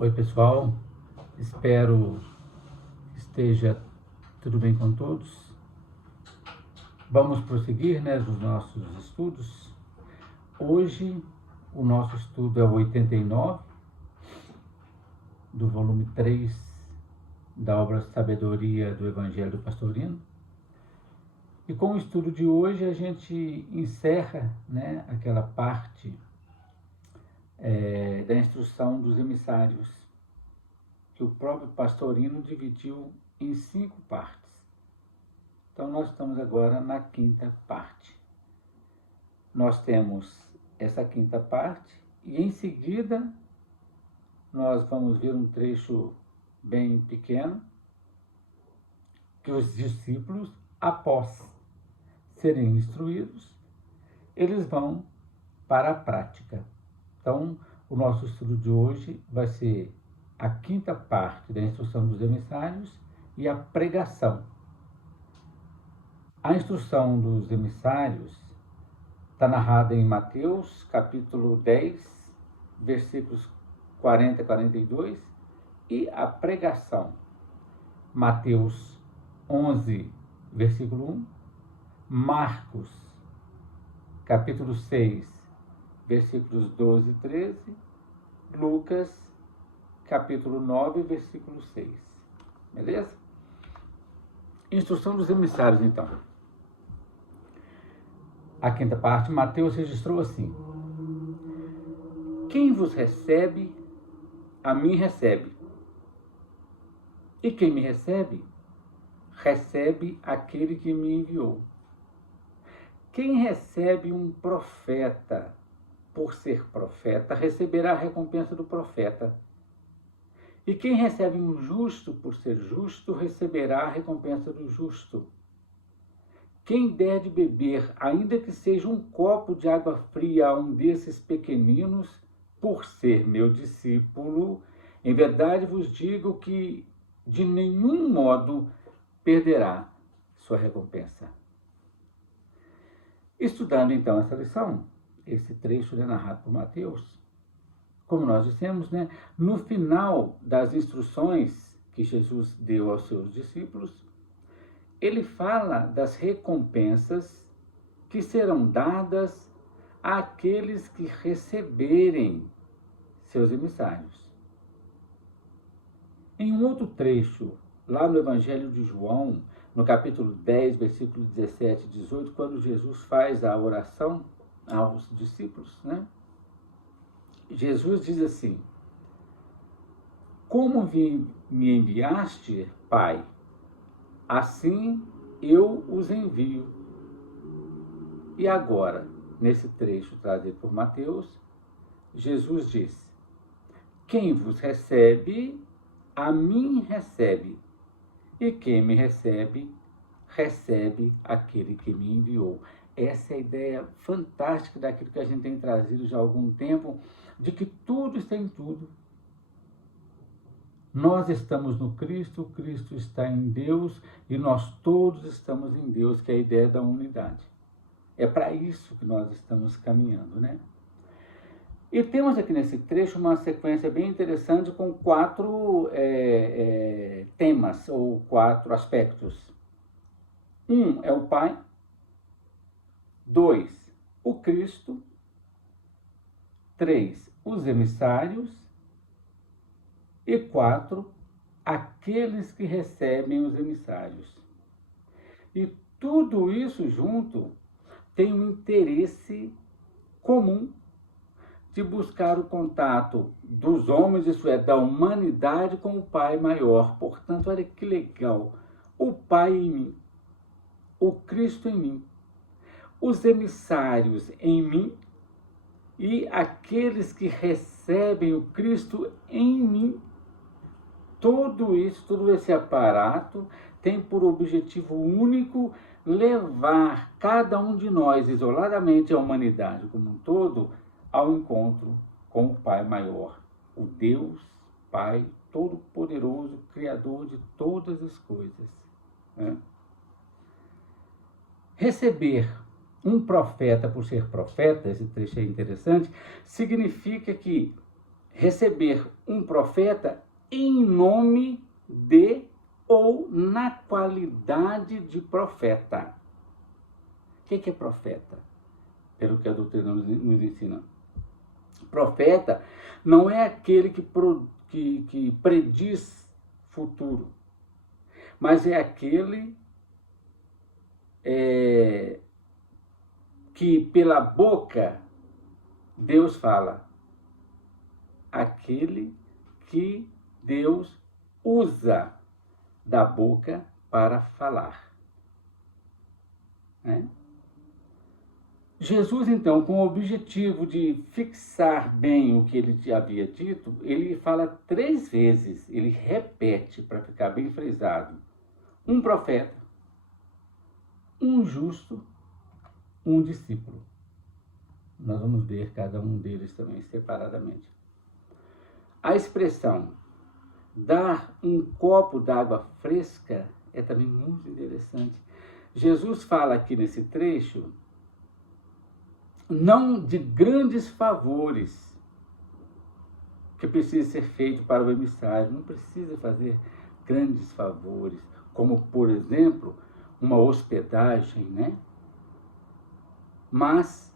Oi, pessoal, espero que esteja tudo bem com todos. Vamos prosseguir, os nossos estudos. Hoje, o nosso estudo é o 89, do volume 3 da obra Sabedoria do Evangelho do Pastorino. E com o estudo de hoje, a gente encerra aquela parte da instrução dos emissários, que o próprio Pastorino dividiu em 5 partes. Então, nós estamos agora na 5ª parte. Nós temos essa 5ª parte e, em seguida, nós vamos ver um trecho bem pequeno que os discípulos, após serem instruídos, eles vão para a prática. Então, o nosso estudo de hoje vai ser a 5ª parte da instrução dos emissários e a pregação. A instrução dos emissários está narrada em Mateus, capítulo 10, versículos 40 a 42, e a pregação, Mateus 11, versículo 1, Marcos, capítulo 6, versículos 12 e 13, Lucas, capítulo 9, versículo 6. Beleza? Instrução dos emissários, então. A 5ª parte, Mateus registrou assim: quem vos recebe, a mim recebe. E quem me recebe, recebe aquele que me enviou. Quem recebe um profeta por ser profeta, receberá a recompensa do profeta. E quem recebe um justo por ser justo, receberá a recompensa do justo. Quem der de beber, ainda que seja um copo de água fria a um desses pequeninos, por ser meu discípulo, em verdade vos digo que de nenhum modo perderá sua recompensa. Estudando então essa lição, esse trecho narrado por Mateus, como nós dissemos, no final das instruções que Jesus deu aos seus discípulos, ele fala das recompensas que serão dadas àqueles que receberem seus emissários. Em um outro trecho, lá no Evangelho de João, no capítulo 10, versículos 17 e 18, quando Jesus faz a oração aos discípulos, Jesus diz assim: como me enviaste, Pai, assim eu os envio. E agora, nesse trecho trazido por Mateus, Jesus diz: quem vos recebe, a mim recebe. E quem me recebe, recebe aquele que me enviou. Essa é a ideia fantástica daquilo que a gente tem trazido já há algum tempo, de que tudo está em tudo. Nós estamos no Cristo, o Cristo está em Deus e nós todos estamos em Deus, que é a ideia da unidade. É para isso que nós estamos caminhando, E temos aqui nesse trecho uma sequência bem interessante com 4 temas, ou 4 aspectos. 1 é o Pai. 2, o Cristo. 3, os emissários. E 4, aqueles que recebem os emissários. E tudo isso junto tem um interesse comum de buscar o contato dos homens, isso é, da humanidade com o Pai maior. Portanto, olha que legal. O Pai em mim, o Cristo em mim, os emissários em mim e aqueles que recebem o Cristo em mim. Tudo isso, todo esse aparato tem por objetivo único levar cada um de nós, isoladamente a humanidade como um todo, ao encontro com o Pai maior, o Deus Pai Todo-Poderoso, Criador de todas as coisas. Receber um profeta por ser profeta, esse trecho é interessante, significa que receber um profeta em nome de ou na qualidade de profeta. O que é profeta? Pelo que a doutrina nos ensina. Profeta não é aquele que prediz futuro, mas é aquele que pela boca Deus fala. Aquele que Deus usa da boca para falar. Né? Jesus, então, com o objetivo de fixar bem o que ele te havia dito, ele fala 3 vezes, ele repete para ficar bem frisado. Um profeta, um justo, um discípulo. Nós vamos ver cada um deles também separadamente. A expressão dar um copo d'água fresca é também muito interessante. Jesus fala aqui nesse trecho não de grandes favores que precisa ser feito para o emissário, não precisa fazer grandes favores, como, por exemplo, uma hospedagem, né? Mas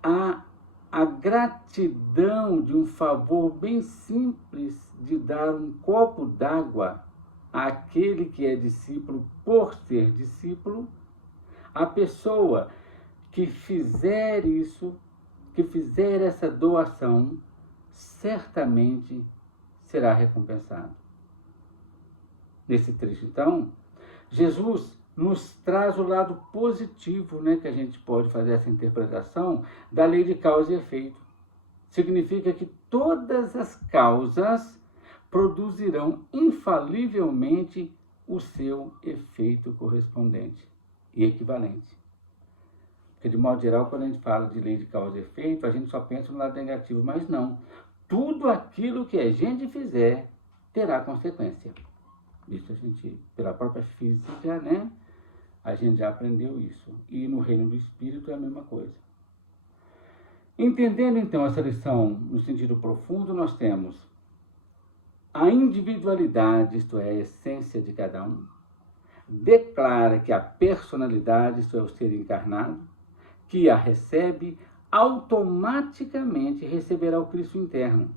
a gratidão de um favor bem simples de dar um copo d'água àquele que é discípulo por ser discípulo, a pessoa que fizer isso, que fizer essa doação, certamente será recompensado. Nesse trecho, então, Jesus nos traz o lado positivo, né, que a gente pode fazer essa interpretação da lei de causa e efeito. Significa que todas as causas produzirão infalivelmente o seu efeito correspondente e equivalente. Porque, de modo geral, quando a gente fala de lei de causa e efeito, a gente só pensa no lado negativo, mas não. Tudo aquilo que a gente fizer terá consequência. Isso a gente, pela própria física, né? A gente já aprendeu isso. E no reino do Espírito é a mesma coisa. Entendendo, então, essa lição no sentido profundo, nós temos a individualidade, isto é, a essência de cada um, declara que a personalidade, isto é, o ser encarnado, que a recebe, automaticamente receberá o Cristo interno.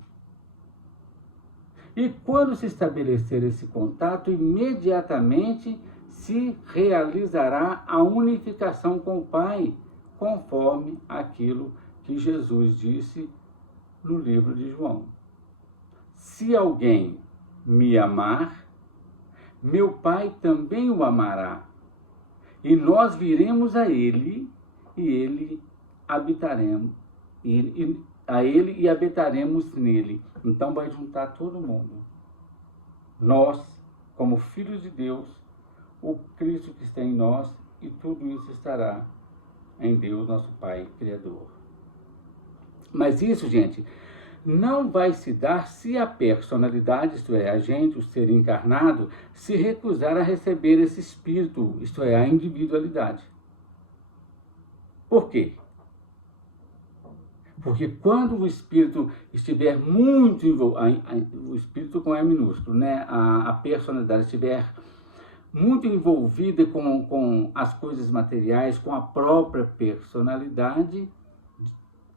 E quando se estabelecer esse contato, imediatamente se realizará a unificação com o Pai, conforme aquilo que Jesus disse no livro de João. Se alguém me amar, meu Pai também o amará, e nós viremos a ele e habitaremos nele. Então vai juntar todo mundo. Nós, como filhos de Deus, o Cristo que está em nós, e tudo isso estará em Deus, nosso Pai Criador. Mas isso, gente, não vai se dar se a personalidade, isto é, a gente, o ser encarnado, se recusar a receber esse espírito, isto é, a individualidade. Por quê? Porque quando o espírito estiver muito envolvido, o espírito com E minúsculo, né? A personalidade estiver muito envolvida com as coisas materiais, com a própria personalidade,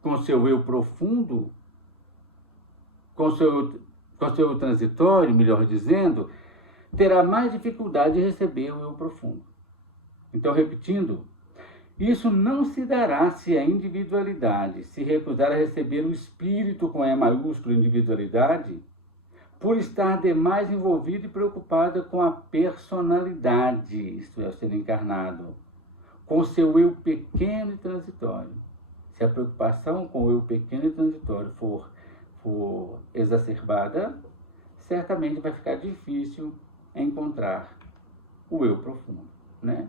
com seu eu profundo, com seu transitório, melhor dizendo, terá mais dificuldade de receber o eu profundo. Então, repetindo, isso não se dará se a individualidade se recusar a receber o espírito com E maiúsculo, individualidade, por estar demais envolvida e preocupada com a personalidade, isto é, o ser encarnado, com seu eu pequeno e transitório. Se a preocupação com o eu pequeno e transitório for exacerbada, certamente vai ficar difícil encontrar o eu profundo, né?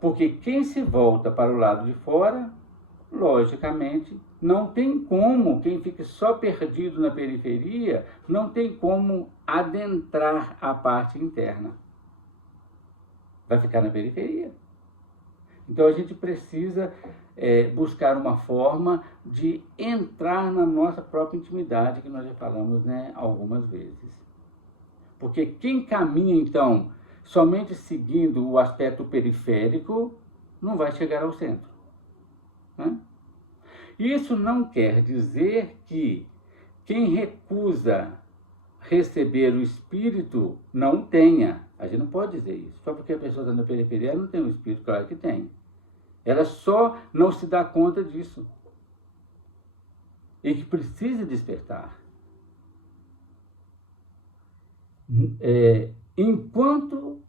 Porque quem se volta para o lado de fora, logicamente, não tem como, quem fica só perdido na periferia, não tem como adentrar a parte interna. Vai ficar na periferia. Então a gente precisa buscar uma forma de entrar na nossa própria intimidade, que nós já falamos, né, algumas vezes. Porque quem caminha, então, somente seguindo o aspecto periférico, não vai chegar ao centro, né? Isso não quer dizer que quem recusa receber o Espírito não tenha. A gente não pode dizer isso. Só porque a pessoa está na periferia, ela não tem o Espírito, claro que tem. Ela só não se dá conta disso. E que precisa despertar. Enquanto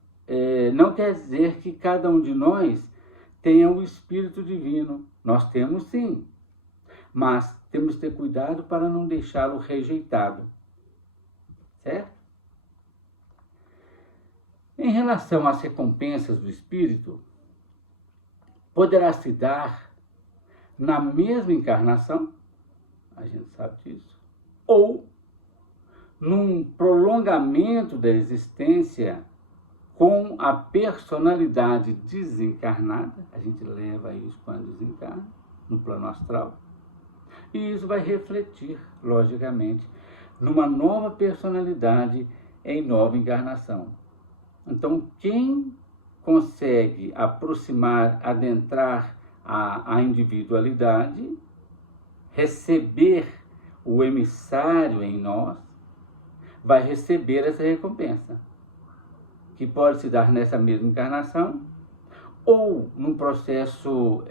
não quer dizer que cada um de nós tenha o Espírito Divino. Nós temos sim. Mas temos que ter cuidado para não deixá-lo rejeitado. Certo? Em relação às recompensas do Espírito, poderá se dar na mesma encarnação, a gente sabe disso, ou num prolongamento da existência com a personalidade desencarnada, a gente leva isso quando desencarna, no plano astral, e isso vai refletir, logicamente, numa nova personalidade em nova encarnação. Então, quem consegue aproximar, adentrar a individualidade, receber o emissário em nós, vai receber essa recompensa, que pode se dar nessa mesma encarnação, ou num processo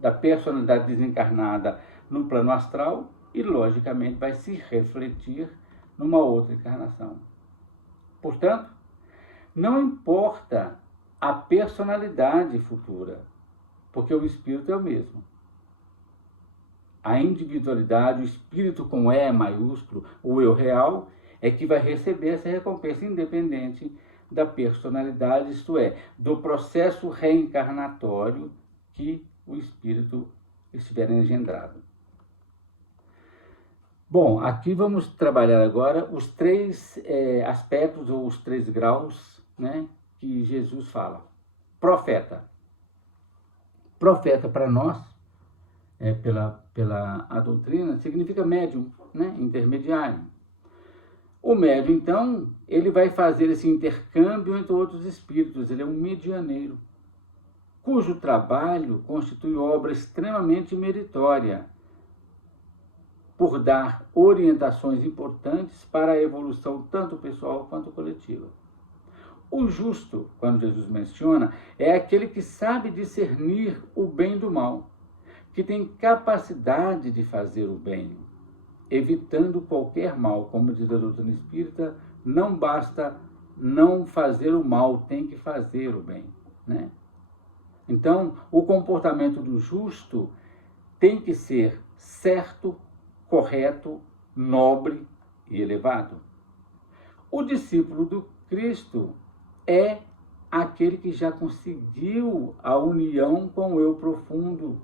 da personalidade desencarnada no plano astral, e logicamente vai se refletir numa outra encarnação. Portanto, não importa a personalidade futura, porque o espírito é o mesmo. A individualidade, o espírito com E maiúsculo, o eu real, é que vai receber essa recompensa independente da personalidade, isto é, do processo reencarnatório que o espírito estiver engendrado. Bom, aqui vamos trabalhar agora os três aspectos ou os 3 graus, né, que Jesus fala. Profeta. Profeta para nós, pela a doutrina, significa médium, né, intermediário. O médium, então, ele vai fazer esse intercâmbio entre outros espíritos, ele é um medianeiro, cujo trabalho constitui obra extremamente meritória, por dar orientações importantes para a evolução tanto pessoal quanto coletiva. O justo, quando Jesus menciona, é aquele que sabe discernir o bem do mal, que tem capacidade de fazer o bem, evitando qualquer mal. Como diz a doutrina espírita, não basta não fazer o mal, tem que fazer o bem, né? Então, o comportamento do justo tem que ser certo, correto, nobre e elevado. O discípulo do Cristo é aquele que já conseguiu a união com o eu profundo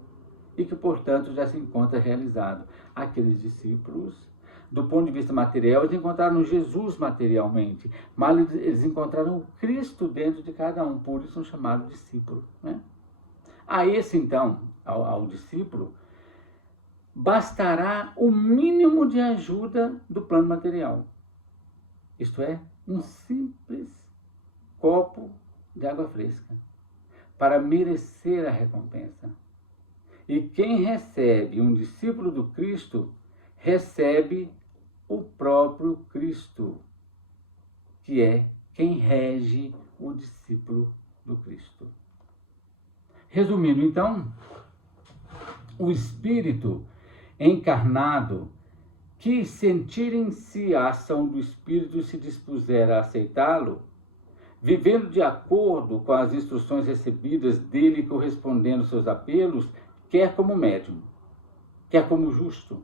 e que, portanto, já se encontra realizado. Aqueles discípulos, do ponto de vista material, eles encontraram Jesus materialmente, mas eles encontraram o Cristo dentro de cada um, por isso são chamados discípulos, né? A esse, então, ao discípulo, bastará o mínimo de ajuda do plano material. Isto é, um simples copo de água fresca, para merecer a recompensa. E quem recebe um discípulo do Cristo, recebe o próprio Cristo, que é quem rege o discípulo do Cristo. Resumindo, então, o Espírito encarnado, que sentir em si a ação do Espírito e se dispuser a aceitá-lo, vivendo de acordo com as instruções recebidas dele, correspondendo aos seus apelos, quer como médium, quer como justo,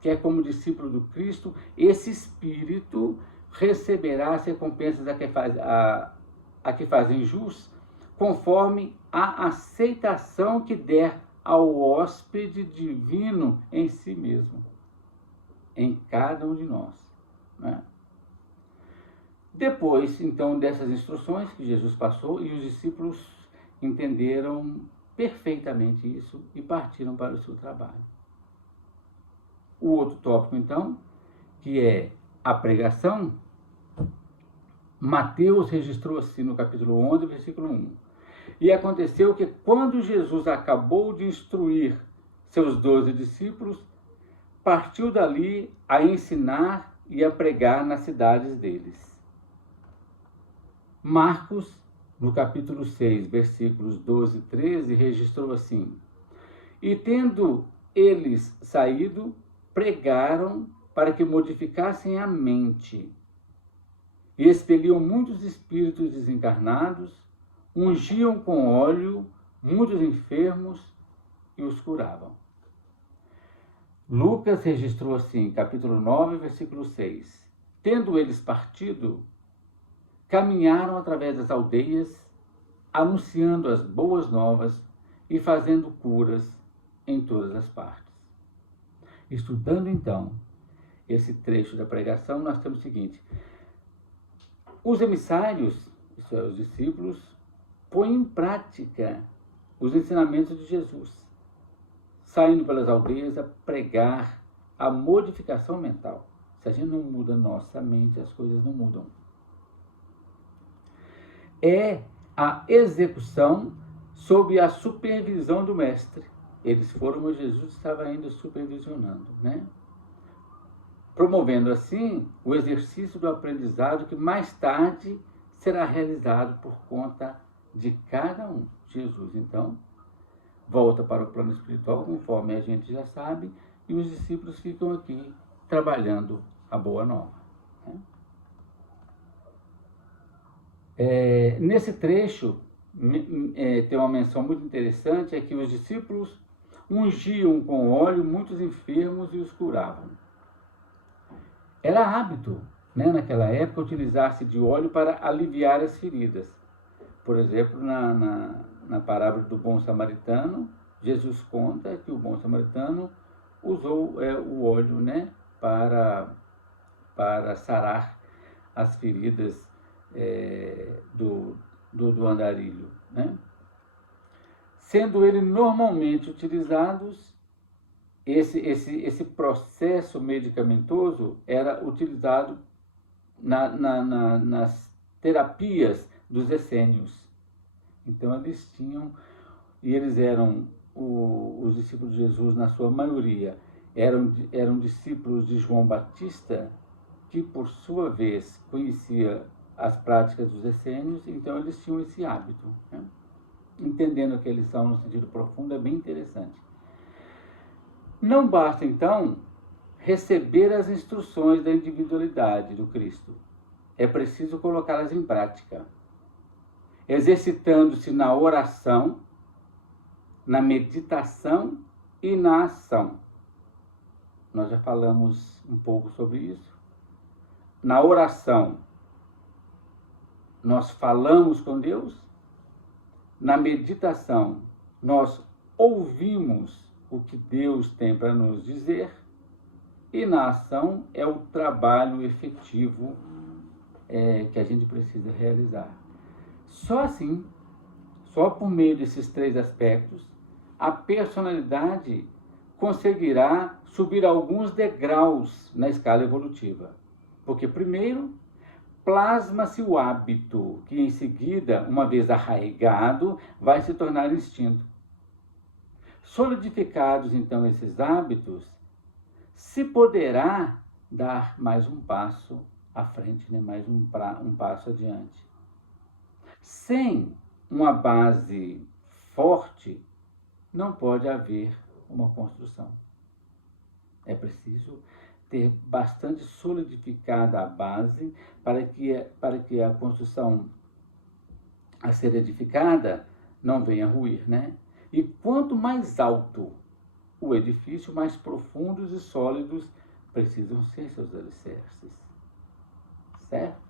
quer como discípulo do Cristo, esse Espírito receberá as recompensas a que fazem jus, conforme a aceitação que der ao hóspede divino em si mesmo, em cada um de nós, né? Depois, então, dessas instruções que Jesus passou, e os discípulos entenderam perfeitamente isso e partiram para o seu trabalho. O outro tópico, então, que é a pregação, Mateus registrou assim no capítulo 11, versículo 1. E aconteceu que quando Jesus acabou de instruir seus 12 discípulos, partiu dali a ensinar e a pregar nas cidades deles. Marcos, no capítulo 6, versículos 12 e 13, registrou assim: E tendo eles saído, pregaram para que modificassem a mente. E expeliam muitos espíritos desencarnados, ungiam com óleo muitos enfermos e os curavam. Lucas registrou assim, capítulo 9, versículo 6. Tendo eles partido, caminharam através das aldeias, anunciando as boas novas e fazendo curas em todas as partes. Estudando então esse trecho da pregação, nós temos o seguinte: os emissários, isso é, os discípulos, põem em prática os ensinamentos de Jesus, saindo pelas aldeias a pregar a modificação mental. Se a gente não muda nossa mente, as coisas não mudam. É a execução sob a supervisão do mestre. Eles foram, mas Jesus estava ainda supervisionando, né? Promovendo assim o exercício do aprendizado que mais tarde será realizado por conta de cada um. Jesus, então, volta para o plano espiritual, conforme a gente já sabe, e os discípulos ficam aqui trabalhando a boa nova. Né? Nesse trecho, tem uma menção muito interessante, é que os discípulos ungiam com óleo muitos enfermos e os curavam. Era hábito, né, naquela época, utilizar-se de óleo para aliviar as feridas. Por exemplo, na parábola do bom samaritano, Jesus conta que o bom samaritano usou o óleo, né, para sarar as feridas do andarilho. Né? Sendo ele normalmente utilizados, esse processo medicamentoso era utilizado nas terapias dos essênios. Então eles tinham, e eles eram, os discípulos de Jesus, na sua maioria, eram discípulos de João Batista, que por sua vez conhecia as práticas dos essênios, então eles tinham esse hábito. Né? Entendendo que eles são no sentido profundo, é bem interessante. Não basta, então, receber as instruções da individualidade do Cristo. É preciso colocá-las em prática, exercitando-se na oração, na meditação e na ação. Nós já falamos um pouco sobre isso. Na oração, nós falamos com Deus. Na meditação, nós ouvimos o que Deus tem para nos dizer. E na ação é o trabalho efetivo que a gente precisa realizar. Só assim, só por meio desses três aspectos, a personalidade conseguirá subir alguns degraus na escala evolutiva. Porque primeiro, plasma-se o hábito, que em seguida, uma vez arraigado, vai se tornar instinto. Solidificados, então, esses hábitos, se poderá dar mais um passo à frente, né? Mais um passo adiante. Sem uma base forte, não pode haver uma construção. É preciso ter bastante solidificada a base para que a construção a ser edificada não venha a ruir, né? E quanto mais alto o edifício, mais profundos e sólidos precisam ser seus alicerces. Certo?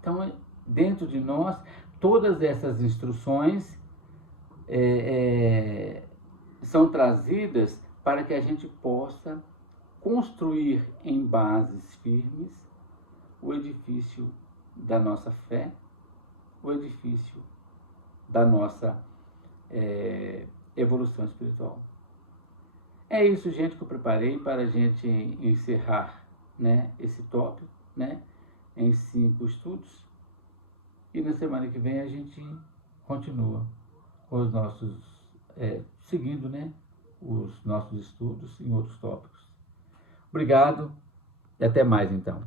Então, dentro de nós, todas essas instruções são trazidas para que a gente possa construir em bases firmes o edifício da nossa fé, o edifício da nossa evolução espiritual. É isso, gente, que eu preparei para a gente encerrar, né, esse tópico, né, em 5 estudos. E na semana que vem a gente continua com os nossos, seguindo, né, os nossos estudos em outros tópicos. Obrigado e até mais, então.